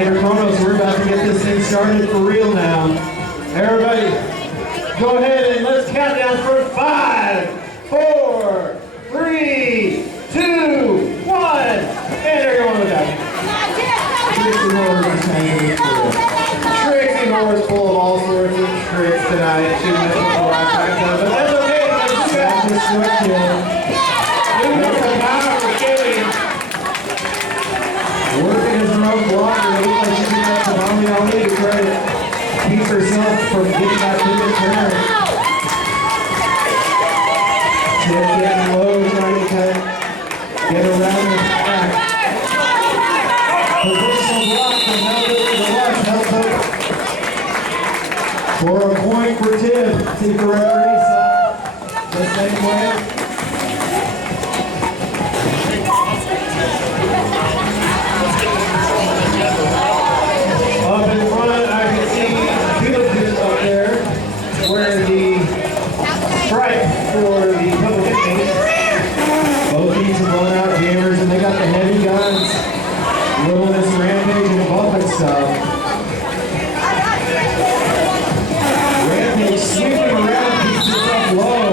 We're about to get this thing started for real now. Everybody, go ahead and let's count down for 5, 4, 3, 2, 1, and everyone with that. Trixie Moore's full of all sorts of tricks tonight. She went with the last time, but that's okay. That's just what you working as her own blocker, it looks like she's got some only to try to keep herself from getting that pivot turn. Tip getting low, trying to get around the back. Positional block from Melvin to the left helps out for a point for Tip. See the referee saw the same way. Up in front, I can see PEvOO1 up there, wearing the stripe for the public enemy. Both teams have blown out jammers, and they got the heavy guns. Wilderness Rampage and Buffett stuff. Rampage sweeping around, keeps himself low.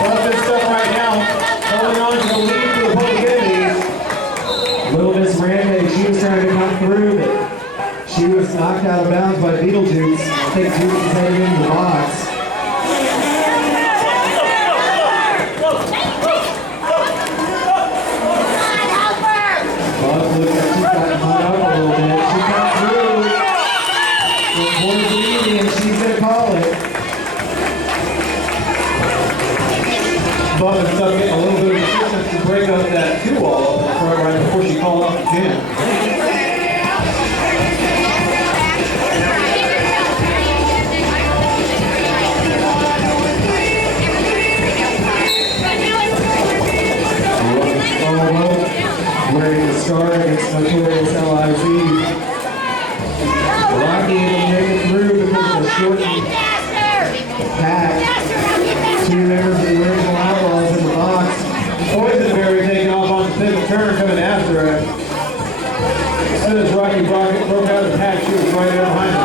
Buffett stuff right now, holding on to the lead for the public enemy. Little Miss Rampage, she was trying to come through, but she was knocked out of bounds by Beetlejuice. I think Juice is heading into the box. Buck looks like she's gotten hung up a little bit. She comes through. Towards the evening, and she's going to call it. Buck ends up getting a little bit of assistance to break up that 2-wall up in front right before she called off the jam. Wearing the scar against Notorious LIZ. Rocky able to make it through because of the shortened pack. 2 members of the original Outlaws in the box. Poisonberry taking off on the pivot turn, coming after her. As soon as Rocky broke out of the pack, she was right there behind him.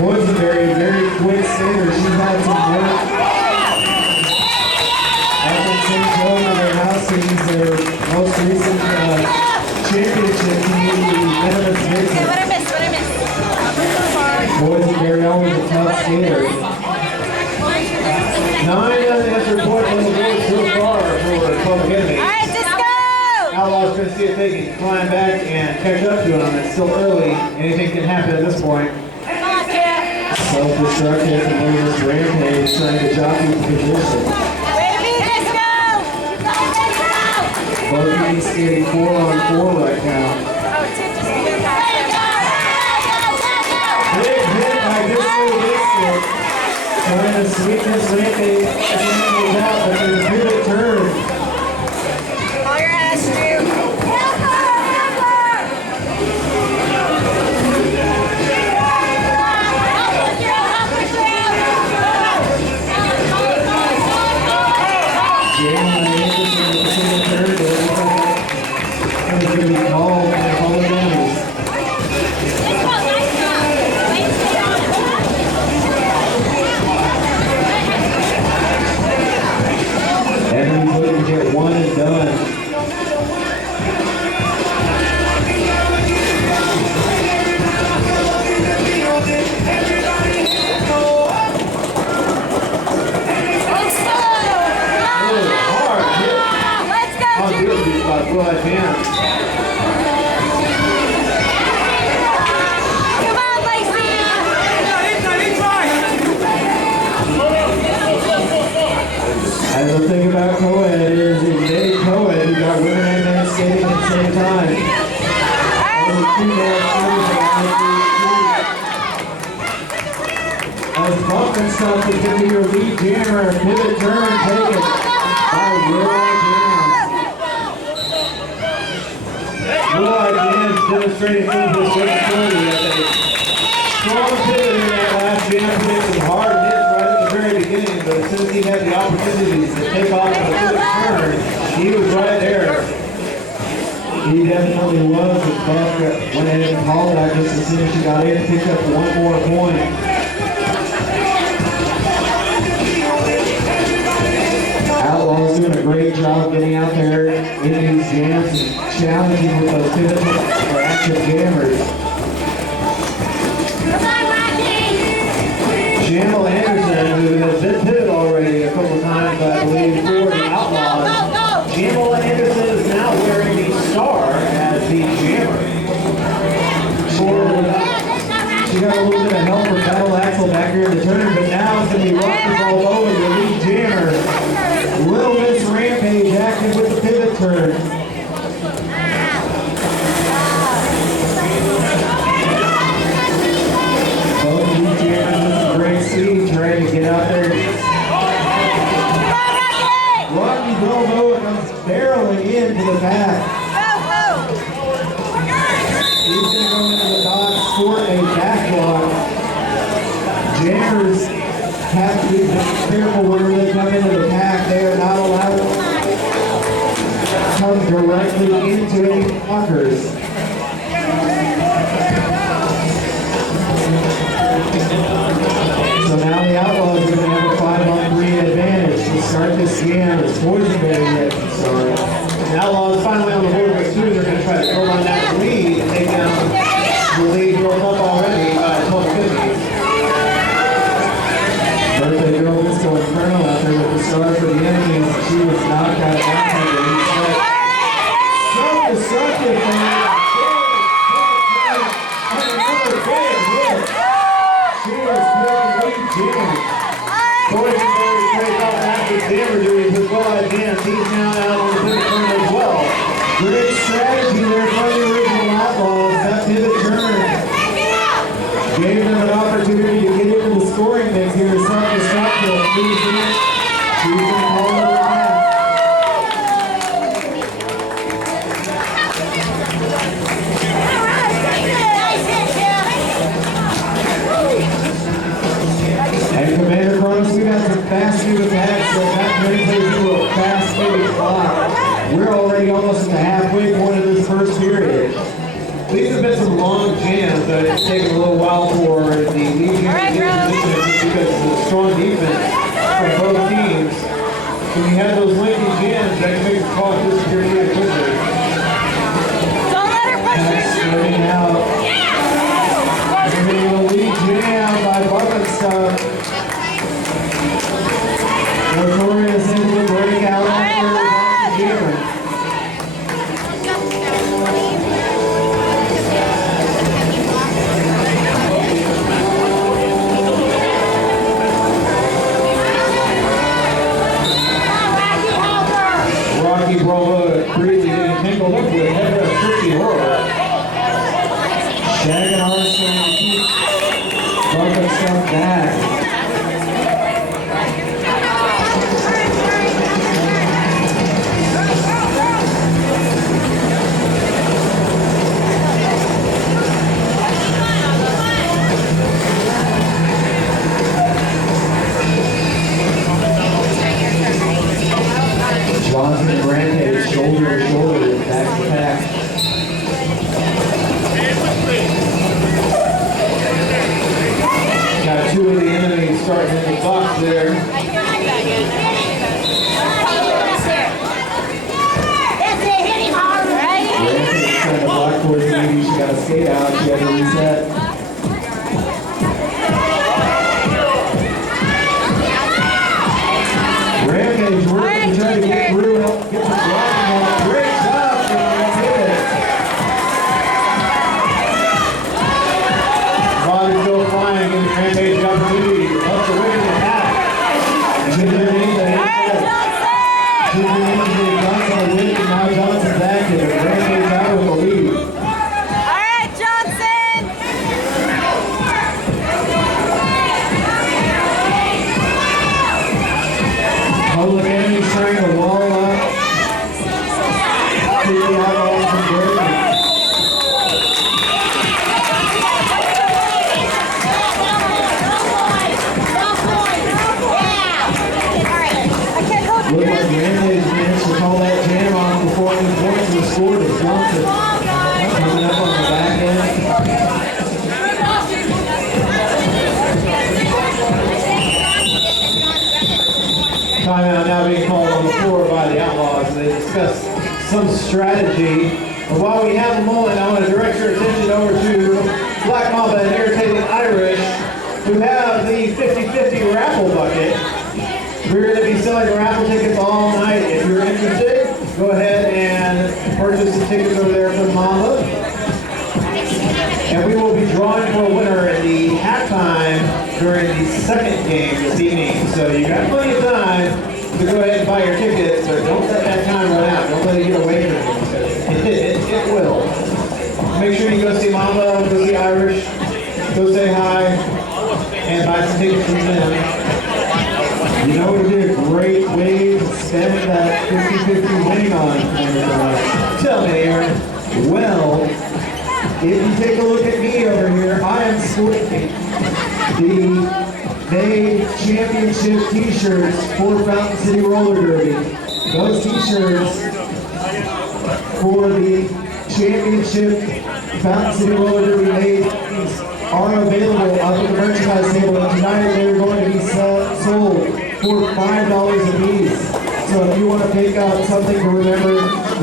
Poisonberry, very quick skater. She's had some work. Up in St. Joe for their house teams, their most recent championship team, the Venomous Vixen. What I missed? Poisonberry always a tough skater. 9 unanswered points on the board so far for public enemy. All right, let's go! Outlaws going to see if they can climb back and catch up to them. It's still early. Anything can happen at this point. Self-destructive and Wilderness Rampage trying to jockey the position. Both teams skating 4-on-4 right now. Big hit by Disco Biscuit. Trying to sweep this Rampage out, but there's a pivot turn. All your ass, Drew. And the thing about co-ed is in day co-ed, you got women and men skating at the same time. Only 2 male skaters as Buffett stops to give you your lead jammer, pivot turn taken by Will Again demonstrating some of his versatility as a strong pivot in that last jam, putting some hard hits right at the very beginning, but as soon as he had the opportunities to take off on a pivot turn, he was right there. He He definitely was, but Buck went ahead and called that just as soon as she got in, picked up one more point. Outlaws doing a great job getting out there in these jams and challenging with those pivot or active jammers. Jamel Anderson, who has been pivoted already a couple times, I believe, for the Outlaws. Jamel Anderson is now wearing the star as the jammer. She got a little bit of help from Battle Axel back here in the turn, but now it's going to be Rocky all over the lead jammer. Little Miss Rampage active with the pivot turn. Both of these jammers with some great speed trying to get out there. Rocky Bilbo comes barreling into the back. He's going to go into the dock, sport a back block. Jammers have to be careful whenever they come into the pack. They are not allowed to come directly into any blockers. So now the Outlaws are going to have a 5-on-3 advantage to start this jam as Boysenberry gets started. The Outlaws finally on the board, but soon they're going to try to build on that lead and take down the lead built up already by 12-50. Birthday girl Disco Inferno out there with the star for the enemy. She was knocked out of that self-destructive from that. Another big hit. She is playing lead jam. Boysenberry straight off after jammer duties as well as Jams. He's now out on the pivot turn as well. Great strategy there from the original Outlaws. That pivot turn gave them an opportunity to get into the scoring mix here. Self-destructive. She's going to call it back. And Commander Cronos, we got some fast move attacks, so that brings us to a fast moving clock. We're already almost at the halfway point of this first period. These have been some long jams that it's taken a little while for the lead jam to get in position because of the strong defense from both teams. When you have those lengthy jams, that can make the clock disappear pretty quickly. Don't let her push you. Starting out. Getting a lead jam by Buckenstuff. Notorious into the breakout after the jammer. Rocky Bravo briefly getting tangled up with head of Tricky Horror. Shag and Arson keep Buckenstuff back. Johnson and Rampage, shoulder to shoulder, back to back. Got two of the enemy some strategy. But while we have a moment, I want to direct your attention over to Black Mamba and Irritated Irish, who have the 50-50 raffle bucket. We're going to be selling raffle tickets all night. If you're interested, go ahead and purchase the tickets over there from Mamba. And we will be drawing for a winner in the halftime during the second game this evening. So you got plenty of time to go ahead and buy your tickets, but don't let that time run out. Don't let it get away from you. It will. Make sure you go see Mamba, go see Irish, go say hi, and buy some tickets from them. You know what would be a great way to spend that 50-50 winning on? Tell me, Aaron. Well, if you take a look at me over here, I am sporting the May Championship t-shirts for Fountain City Roller Derby. Those t-shirts for the Championship Fountain City Roller Derby May are available up at the merchandise table, and tonight they're going to be sold for $5 a piece. So if you want to pick up something to remember the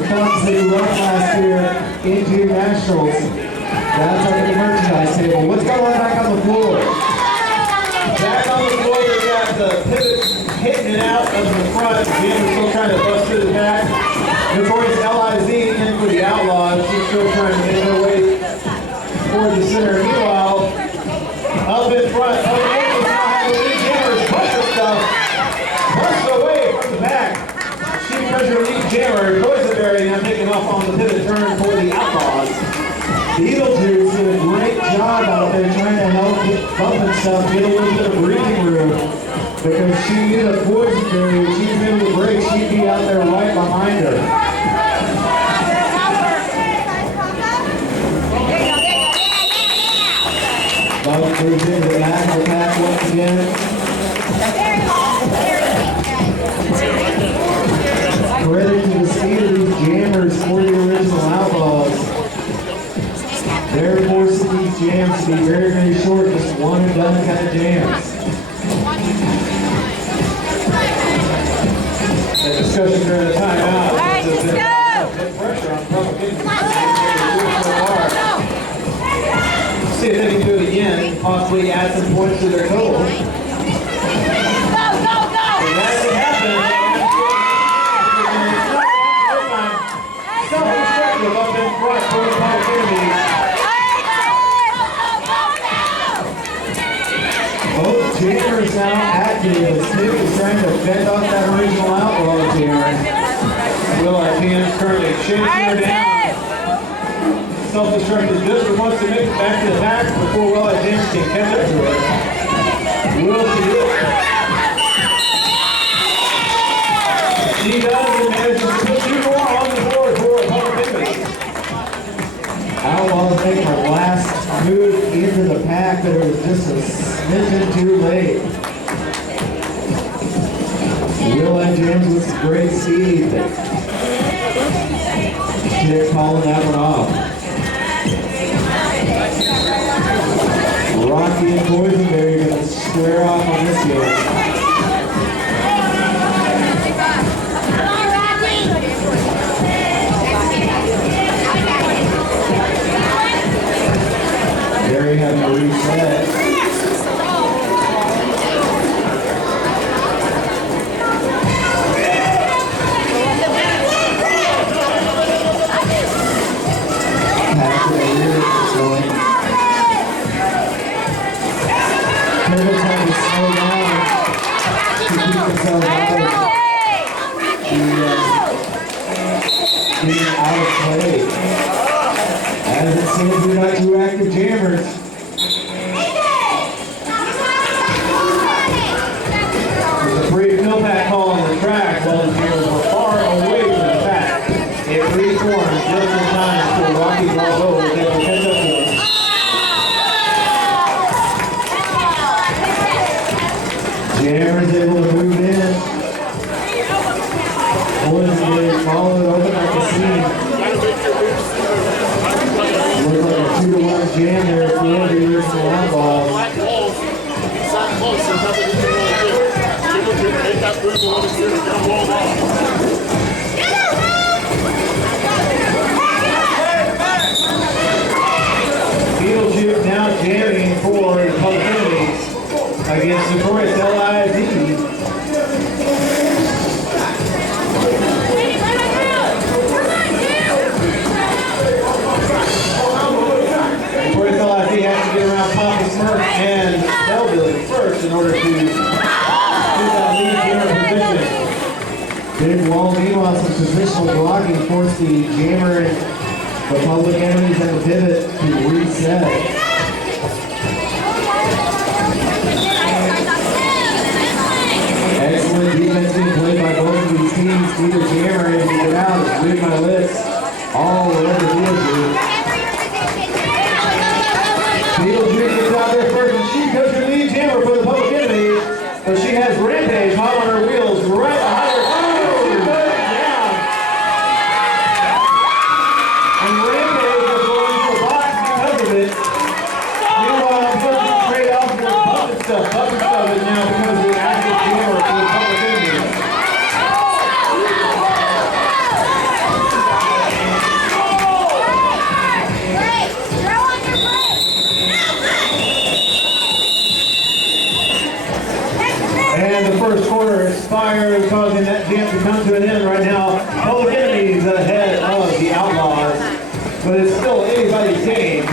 Fountain City run last year into nationals, that's up at the merchandise table. What's going on back on the floor? Back on the floor, we got the pivot hitting it out of the front. Jim is still trying to bust through the back. Notorious LIZ in for the Outlaws. She's still trying to make her way toward the center. Meanwhile, up in front, now have the lead jammers push her stuff. Pushed away from the back. She pressure lead jammer. Boysenberry now taking off on the pivot turn for the Outlaws. The Beetlejuice did a great job out there trying to help with bumping stuff, get a little bit of breathing room, because she knew that Boysenberry, if she was able to break, she'd be out there right behind her. Bump moves into the back of the pack once again. Credit to the speed of these jammers for the original Outlaws. They're forcing these jams to be very, very short, just one and done kind of jams. That discussion during the timeout. There's a bit pressure on Republicans. See if they can do it again, possibly add some points to their total. And as it happens, self-destructive up in front for the Republicans. Both jammers now active. Smith is trying to fend off that original Outlaw jammer. Will James currently chasing her down. Self-destructive just wants to make it back to the back before Will James can catch up to her. Will she do it? She does, and manages to put 2 more on the board for Republic. Outlaws make her last move into the pack, but it was just a smidgen too late. Will James with some great speed. They're calling that one off. Rocky and Boysenberry going to square off on this game. There you have a reset. Turtles had to slow down to keep themselves getting out of play. As it seems, we got 2 active jammers. There's a brief fill pack call on the track while the jammers were far away from the pack. It reformed just in time for Rocky Bravo was able to catch up to them. Jammer's able to move in. Boysenberry followed over at the scene. Looks like a 2-to-1 force the jammer and the public enemies and the pivot to reset. Excellent defense being played by both of these teams. Neither jammer able to get out. It's read my lips. All over the field. PEvOO1 gets out there first, and she goes to lead jammer for the public enemy. But she has Rampage hot on her wheels right behind her. Oh, she put it down. And Rampage is going to the box because of it. Meanwhile, I'm going to trade off for puppet stuff. Puppet stuff is now because of the active jammer for the public enemy. And the first quarter expires, causing that jam to come to an end right now. Public enemies ahead of the Outlaws, but it's still anybody's game.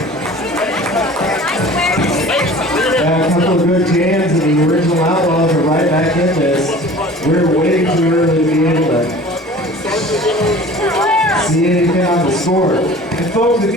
A couple of good jams, and the original Outlaws are right back in this. We're waiting too early to be able to see anything on the score. And folks, if